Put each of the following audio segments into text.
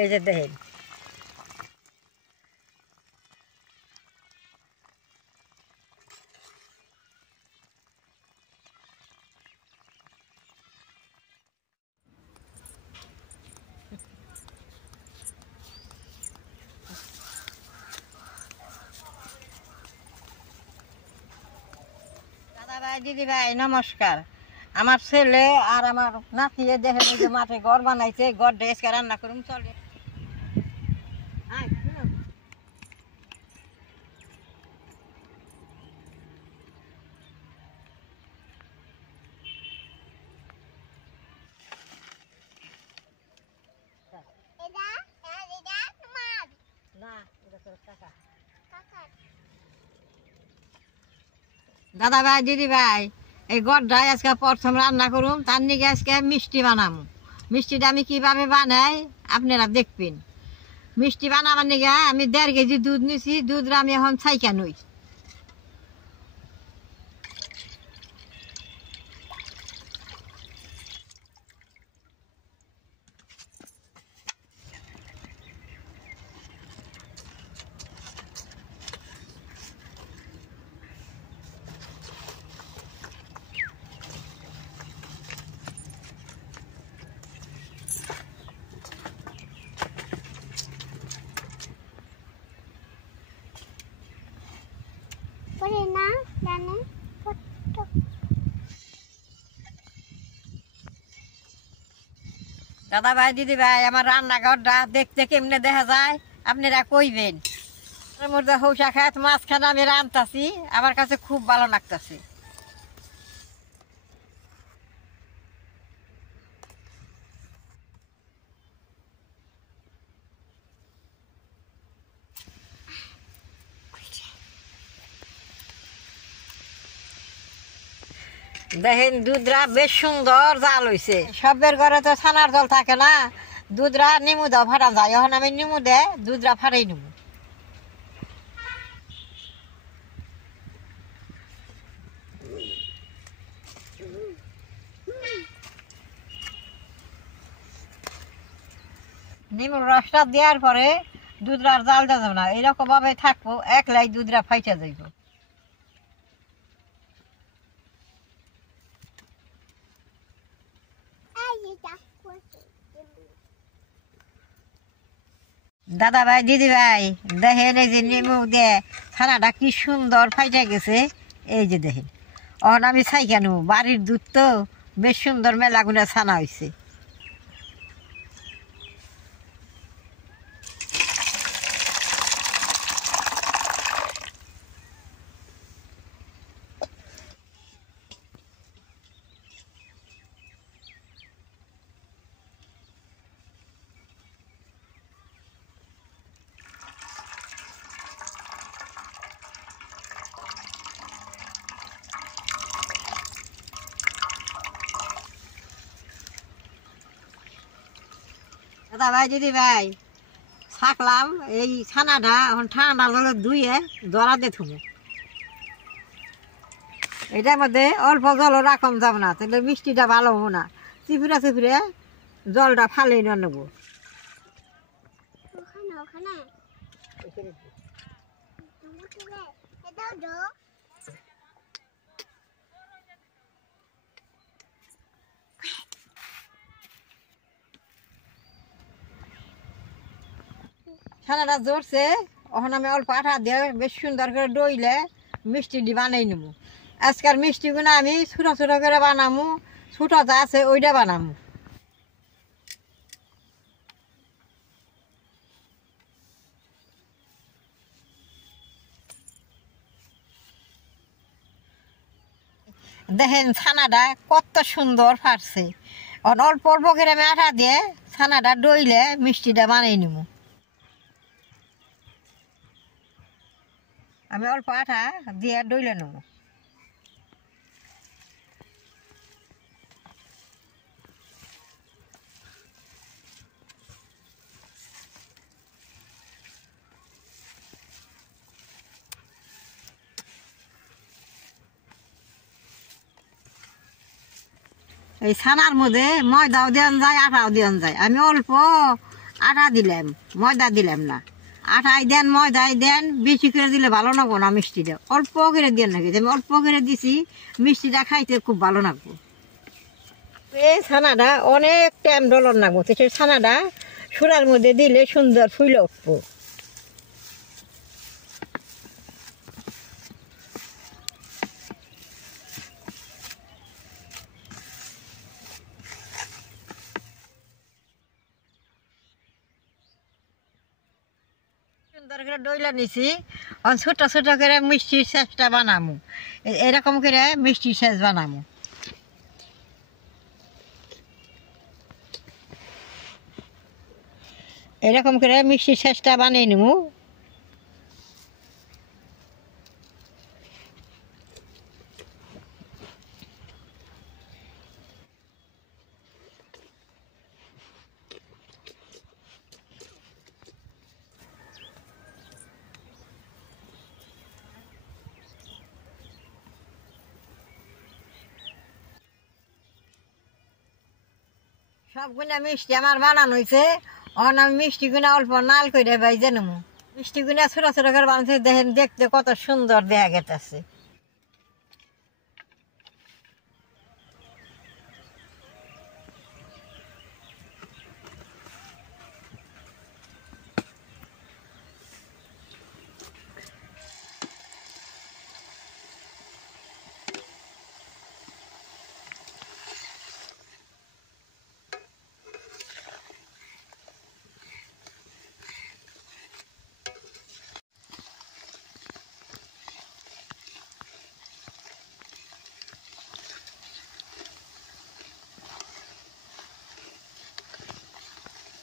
এই যে দেখেন দাদা ভাই দিদি ভাই নমস্কার। আমার ছেলে আর আমার নাতি দেখেন এই যে মাঠে ঘর বানাইছে, ঘর ড্রেস রান্না করুন চলে। দাদা ভাই দিদি ভাই এই গড়টাই আজকে প্রথম রান্না করুম, তার নিকে আজকে মিষ্টি বানাবো। মিষ্টিটা আমি কিভাবে বানাই আপনারা দেখবেন। মিষ্টি বানাবার নিকে আমি 1.5 কেজি দুধ নিছি, দুধটা আমি এখন ছাইকা নই। দাদা ভাই দিদি ভাই আমার রান্নাঘরটা দেখতে কেমনে দেখা যায় আপনারা কইবেন। মধ্যে হৌসা খাত মাঝখানে আমি রান্তাছি, আমার কাছে খুব ভালো লাগতেছে। দেখেন দুধরা বেশ সুন্দর জাল হয়েছে। সবের ঘরে তো ছানার জল থাকে না, দুধরা নিমু দাও ফাটা যায়। এখন আমি নিমু দে দুধরা ফাটাই নিমু। নিমুর রসটা দেওয়ার পরে দুধরার জাল দেওয়া যাবে না, এইরকম ভাবে থাকবো, একলাই দুধরা ফাইটা যাইব। দাদা ভাই দিদি ভাই দেখেন এই যে নেমু দিয়ে ছানাটা কি সুন্দর ফাইটা গেছে। এই যে দেখেন এখন আমি ছাই কেন, বাড়ির দুধ তো বেশ সুন্দর মেলা গুনা ছানা হয়েছে। দাদা ভাই দিদি ভাই থাকলাম এই ছানাটা এখন ঠান্ডা জলে ধুয়ে জলা দিয়ে থুবো। এটার মধ্যে অল্প জলও রাখম যাব না, তাহলে মিষ্টিটা ভালো হবো না। চিপুরে চিপুরে জলটা ফালিয়ে নেবো। ছানাটা জড়ছে, এখন আমি অল্প আঠা দিয়ে বেশ সুন্দর করে ডইলে মিষ্টি দিয়ে বানাই নেব। আজকাল মিষ্টিগুলো আমি ছোটো ছোটো করে বানামু, ছোটো যা আছে ওইটা বানামু। দেখেন ছানাটা কত সুন্দর ফাটছে। অল্প অল্প করে আমি আঠা দিয়ে ছানাটা ডইলে মিষ্টিটা বানাই নেব। আমি অল্প আঠা দিয়ে ডইলে নেব। এই ছানার মধ্যে ময়দাও দেওয়া যায়, আটাও দেওয়া যায়। আমি অল্প আটা দিলাম, ময়দা দিলাম না। আটাই দেন ময়দাই দেন, বেশি করে দিলে ভালো লাগবো না মিষ্টিটা, অল্প করে দেন নাকি। আমি অল্প করে দিছি, মিষ্টিটা খাইতে খুব ভালো লাগবো। এই ছানাটা অনেক টাইম ডলন লাগবো, তো সেই ছানাটা সুরার মধ্যে দিলে সুন্দর ফুলে উঠবো। সুন্দর করে ডইলা নিছি, ছোট ছোট করে মিষ্টির শেষটা বানামু। এরকম করে মিষ্টির শেষ বানামু। এরকম করে মিষ্টির শেষটা বানিয়ে নেবো। সবগুলা মিষ্টি আমার বানানো হয়েছে। আমি মিষ্টি গুনা অল্প নাল করে বাইজে নেবো। মিষ্টি গুনা ছোট ছোট করে বানাচ্ছে, দেখেন দেখতে কত সুন্দর দেখা গেছে।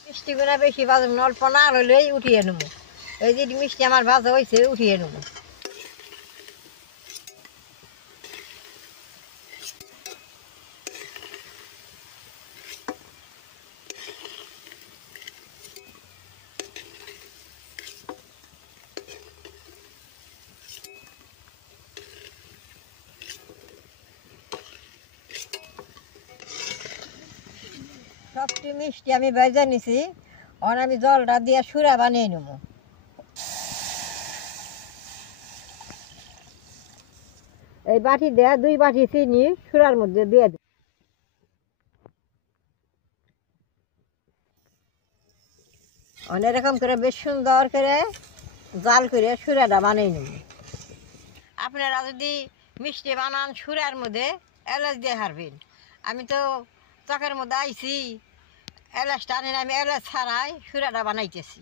মিষ্টি গুনা বেশি ভাজব না, অল্প নাল হলেই উঠিয়ে নেবো। এই যে মিষ্টি আমার ভাজা হয়েছে, উঠিয়ে নেবো। সবটি মিষ্টি আমি ভেজে নিছি, আমি জলটা দিয়ে সুরা বানিয়ে নেবো। এই বাটি দিয়ে 2 বাটি চিনি সুরার মধ্যে দিয়ে দেব। এরকম করে বেশ সুন্দর করে জাল করে সুরাটা বানিয়ে নেব। আপনারা যদি মিষ্টি বানান সুরার মধ্যে এলাচ দিয়ে হারবেন। আমি তো চকের মধ্যে আইছি, এলাচটা আনি, আমি এলাচ ছাড়াই সুরাটা বানাইতেছি।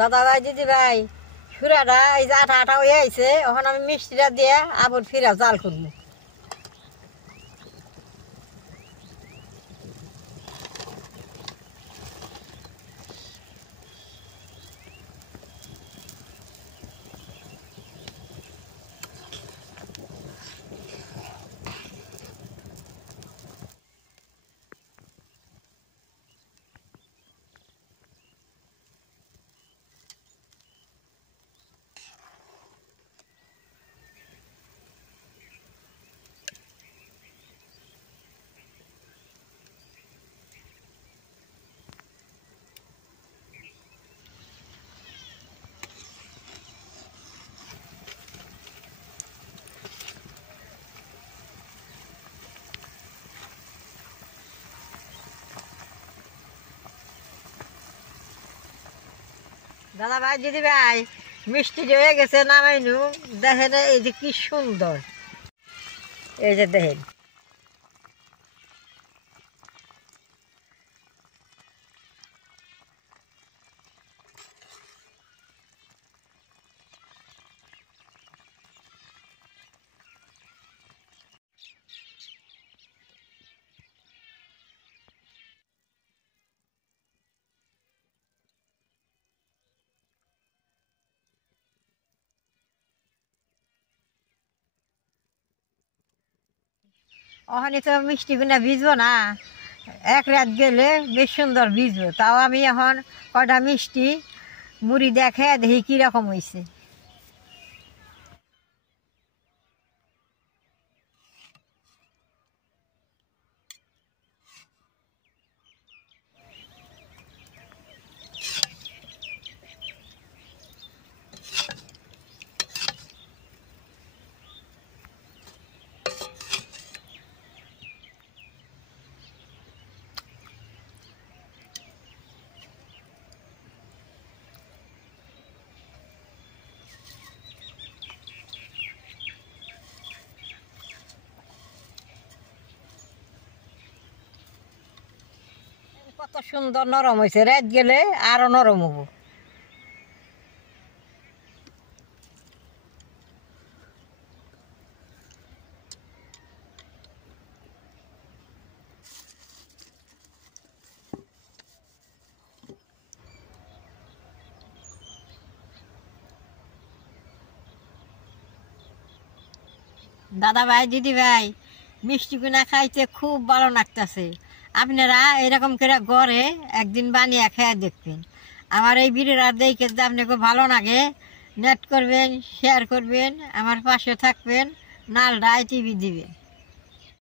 দাদা ভাই, দিদি ভাই, সুরাটা এই যে আটা আটা হয়ে আইছে, ওখানে আমি মিষ্টিটা দিয়ে আবার ফিরা জাল করবো। দাদা ভাই, দিদি ভাই, মিষ্টি হয়ে গেছে, নামাইনু। দেখেন এই যে কি সুন্দর, এই যে দেখেন। ওখানে তো মিষ্টি গুনা ভিজবো না, এক রাত গেলে বেশ সুন্দর ভিজবো। তাও আমি এখন কটা মিষ্টি মুড়ি দেখে দেখি কীরকম হয়েছে। কত সুন্দর নরম হয়েছে, রাত গেলে আরো নরম হবো। দাদা ভাই, দিদি ভাই, মিষ্টি কুনা খাইতে খুব ভালো লাগতেছে। আপনারা এরকম করে ঘরে একদিন বানিয়ে খেয়ে দেখবেন। আমার এই ভিডিওটা দেখে যদি আপনাকে ভালো লাগে, নেট করবেন, শেয়ার করবেন, আমার পাশে থাকবেন, নালডায় টিভি দিবেন।